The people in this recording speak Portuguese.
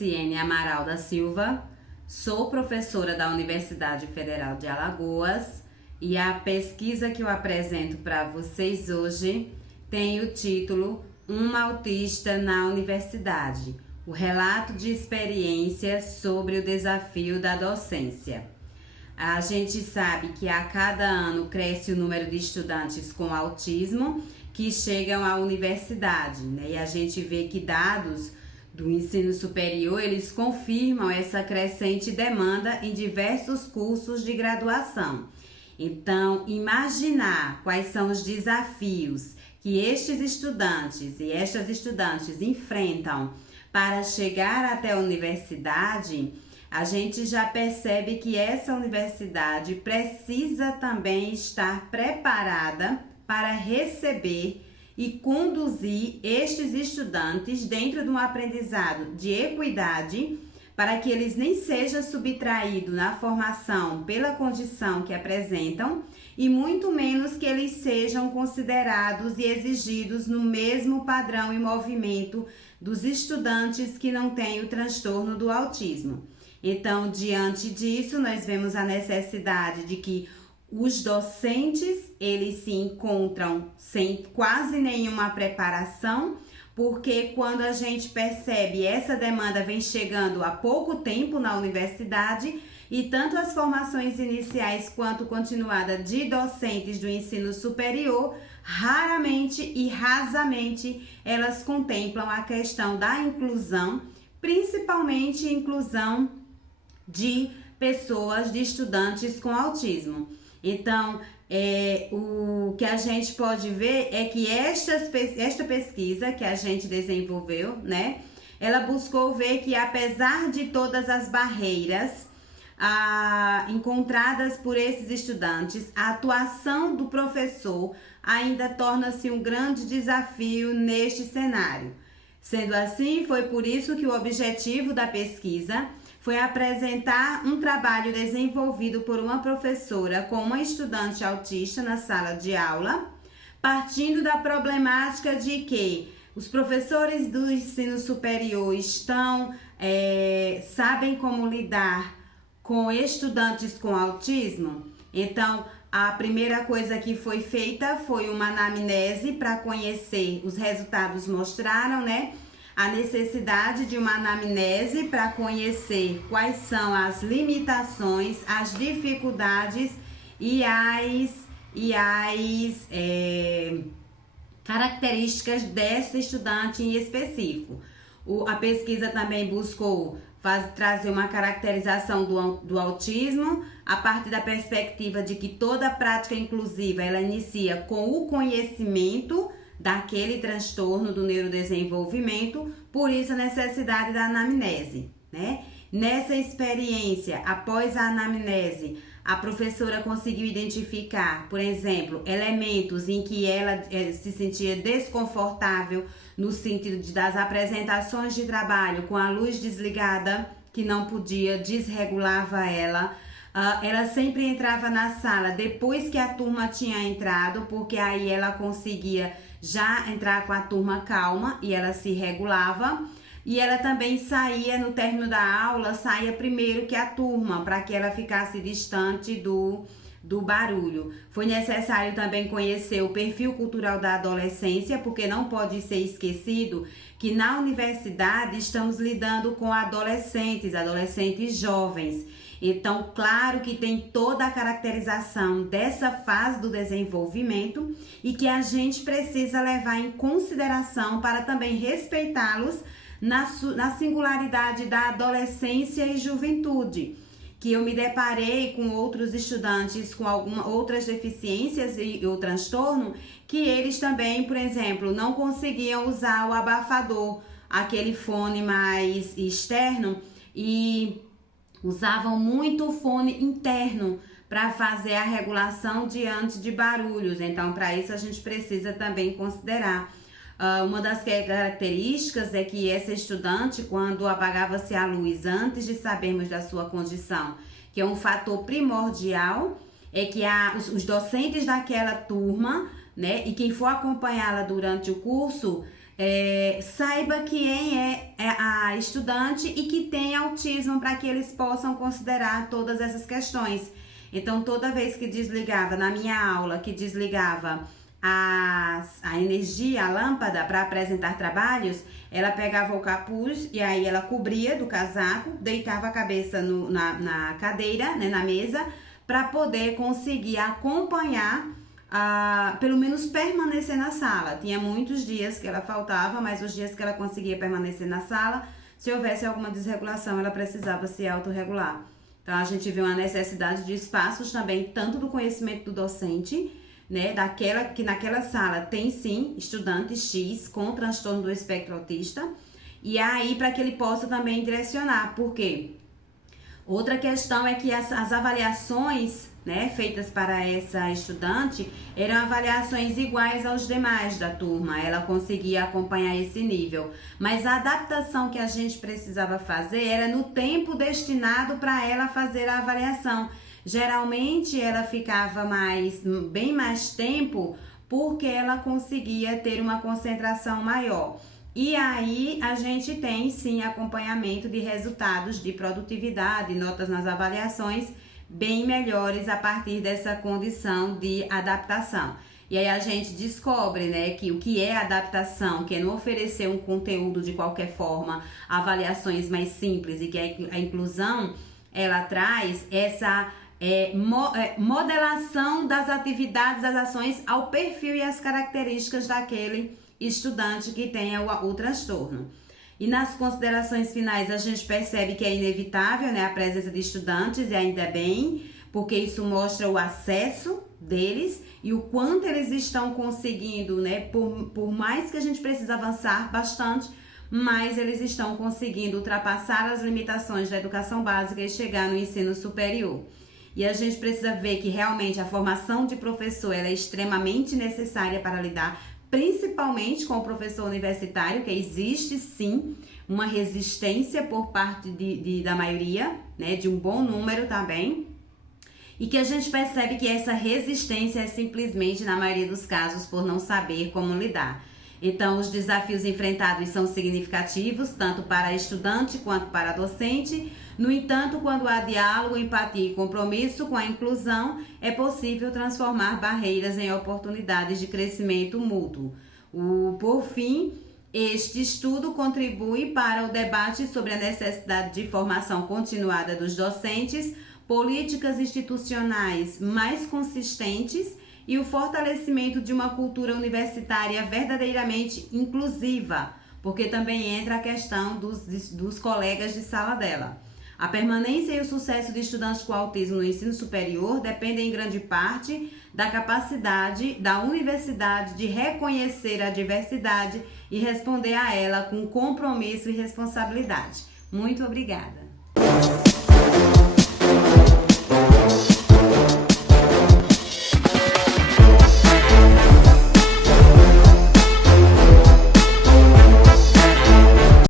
Luciene Amaral da Silva, sou professora da Universidade Federal de Alagoas e a pesquisa que eu apresento para vocês hoje tem o título Uma Autista na Universidade, o relato de experiência sobre o desafio da docência. A gente sabe que a cada ano cresce o número de estudantes com autismo que chegam à universidade, né? E a gente vê que dados do ensino superior, eles confirmam essa crescente demanda em diversos cursos de graduação. Então, imaginar quais são os desafios que estes estudantes e estas estudantes enfrentam para chegar até a universidade, a gente já percebe que essa universidade precisa também estar preparada para receber e conduzir estes estudantes dentro de um aprendizado de equidade, para que eles nem sejam subtraídos na formação pela condição que apresentam e muito menos que eles sejam considerados e exigidos no mesmo padrão e movimento dos estudantes que não têm o transtorno do autismo. Então, diante disso, nós vemos a necessidade de que os docentes, eles se encontram sem quase nenhuma preparação, porque quando a gente percebe essa demanda vem chegando há pouco tempo na universidade e tanto as formações iniciais quanto continuada de docentes do ensino superior, raramente e rasamente elas contemplam a questão da inclusão, principalmente inclusão de pessoas, de estudantes com autismo. Então, o que a gente pode ver é que esta pesquisa que a gente desenvolveu, né, ela buscou ver que apesar de todas as barreiras encontradas por esses estudantes, a atuação do professor ainda torna-se um grande desafio neste cenário. Sendo assim, foi por isso que o objetivo da pesquisa foi apresentar um trabalho desenvolvido por uma professora com uma estudante autista na sala de aula, partindo da problemática de que os professores do ensino superior sabem como lidar com estudantes com autismo. Então, a primeira coisa que foi feita foi uma anamnese para conhecer, os resultados mostraram, né? A necessidade de uma anamnese para conhecer quais são as limitações, as dificuldades e as características dessa estudante em específico. A pesquisa também buscou trazer uma caracterização do autismo a partir da perspectiva de que toda prática inclusiva ela inicia com o conhecimento daquele transtorno do neurodesenvolvimento, por isso a necessidade da anamnese, né? Nessa experiência, após a anamnese, a professora conseguiu identificar, por exemplo, elementos em que ela se sentia desconfortável no sentido das apresentações de trabalho com a luz desligada, que não podia, desregulava ela. Ela sempre entrava na sala depois que a turma tinha entrado, porque aí ela conseguia já entrar com a turma calma e ela se regulava. E ela também saía no término da aula, saía primeiro que a turma, para que ela ficasse distante do barulho. Foi necessário também conhecer o perfil cultural da adolescência, porque não pode ser esquecido que na universidade estamos lidando com adolescentes jovens. Então, claro que tem toda a caracterização dessa fase do desenvolvimento e que a gente precisa levar em consideração para também respeitá-los na singularidade da adolescência e juventude, que eu me deparei com outros estudantes com outras deficiências e o transtorno, que eles também, por exemplo, não conseguiam usar o abafador, aquele fone mais externo, e usavam muito o fone interno para fazer a regulação diante de barulhos. Então, para isso a gente precisa também considerar. Uma das características é que essa estudante, quando apagava-se a luz antes de sabermos da sua condição, que é um fator primordial, é que os docentes daquela turma, né, e quem for acompanhá-la durante o curso, saiba quem é a estudante e que tem autismo, para que eles possam considerar todas essas questões. Então, toda vez que desligava, na minha aula, que desligava a energia, a lâmpada para apresentar trabalhos, ela pegava o capuz e aí ela cobria do casaco, deitava a cabeça na cadeira, né, na mesa, para poder conseguir acompanhar, pelo menos permanecer na sala. Tinha muitos dias que ela faltava, mas os dias que ela conseguia permanecer na sala, se houvesse alguma desregulação, ela precisava se autorregular. Então, a gente vê uma necessidade de espaços também, tanto do conhecimento do docente, né, que naquela sala tem sim estudante X com transtorno do espectro autista, e aí para que ele possa também direcionar. Por quê? Outra questão é que as avaliações, né, feitas para essa estudante eram avaliações iguais aos demais da turma, ela conseguia acompanhar esse nível, mas a adaptação que a gente precisava fazer era no tempo destinado para ela fazer a avaliação. Geralmente ela ficava bem mais tempo, porque ela conseguia ter uma concentração maior. E aí a gente tem sim acompanhamento de resultados de produtividade, notas nas avaliações bem melhores a partir dessa condição de adaptação. E aí a gente descobre, né, que o que é adaptação, que é não oferecer um conteúdo de qualquer forma, avaliações mais simples, e que a inclusão, ela traz essa modelação das atividades, das ações ao perfil e às características daquele estudante que tenha o transtorno. E nas considerações finais a gente percebe que é inevitável, né, a presença de estudantes, e ainda bem, porque isso mostra o acesso deles e o quanto eles estão conseguindo, né, por mais que a gente precise avançar bastante, mas eles estão conseguindo ultrapassar as limitações da educação básica e chegar no ensino superior. E a gente precisa ver que realmente a formação de professor ela é extremamente necessária para lidar principalmente com o professor universitário, que existe sim uma resistência por parte da maioria, né, de um bom número também, e que a gente percebe que essa resistência é simplesmente, na maioria dos casos, por não saber como lidar. Então, os desafios enfrentados são significativos, tanto para estudante quanto para docente. No entanto, quando há diálogo, empatia e compromisso com a inclusão, é possível transformar barreiras em oportunidades de crescimento mútuo. Por fim, este estudo contribui para o debate sobre a necessidade de formação continuada dos docentes, políticas institucionais mais consistentes e o fortalecimento de uma cultura universitária verdadeiramente inclusiva, porque também entra a questão dos colegas de sala dela. A permanência e o sucesso de estudantes com autismo no ensino superior dependem em grande parte da capacidade da universidade de reconhecer a diversidade e responder a ela com compromisso e responsabilidade. Muito obrigada!